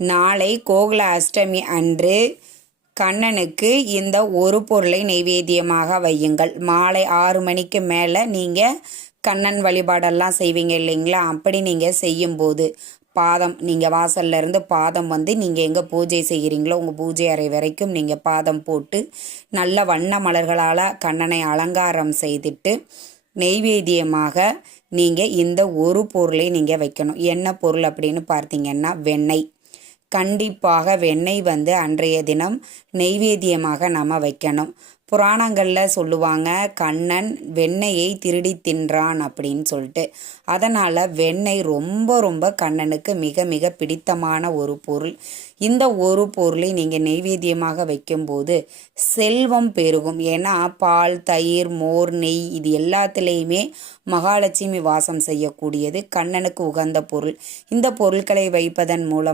நாளை கோகுல அஷ்டமி அன்று கண்ணனுக்கு இந்த ஒரு பொருளை நைவேத்தியமாக வையுங்கள். மாலை 6 மணிக்கு மேலே நீங்கள் கண்ணன் வழிபாடெல்லாம் செய்வீங்க இல்லைங்களா? அப்படி நீங்கள் செய்யும்போது பாதம், நீங்கள் வாசல்ல இருந்து பாதம் வந்து நீங்கள் எங்கே பூஜை செய்கிறீங்களோ உங்கள் பூஜை அறை வரைக்கும் நீங்கள் பாதம் போட்டு நல்ல வண்ண மலர்களால் கண்ணனை அலங்காரம் செய்துட்டு நெய்வேத்தியமாக நீங்கள் இந்த ஒரு பொருளை நீங்கள் வைக்கணும். என்ன பொருள் அப்படின்னு பார்த்தீங்கன்னா வெண்ணெய். கண்டிப்பாக வெண்ணெய் வந்து அன்றைய தினம் நெய்வேத்தியமாக நாம் வைக்கணும். புராணங்களில் சொல்லுவாங்க கண்ணன் வெண்ணெயை திருடி தின்றான் அப்படின்னு சொல்லிட்டு. அதனால் வெண்ணெய் ரொம்ப ரொம்ப கண்ணனுக்கு மிக மிக பிடித்தமான ஒரு பொருள். இந்த ஒரு பொருளை நீங்கள் நெய்வேத்தியமாக வைக்கும்போது செல்வம் பெருகும். ஏன்னா பால், தயிர், மோர், நெய் இது எல்லாத்துலேயுமே மகாலட்சுமி வாசம் செய்யக்கூடியது. கண்ணனுக்கு உகந்த பொருள். இந்த பொருட்களை வைப்பதன் மூலம்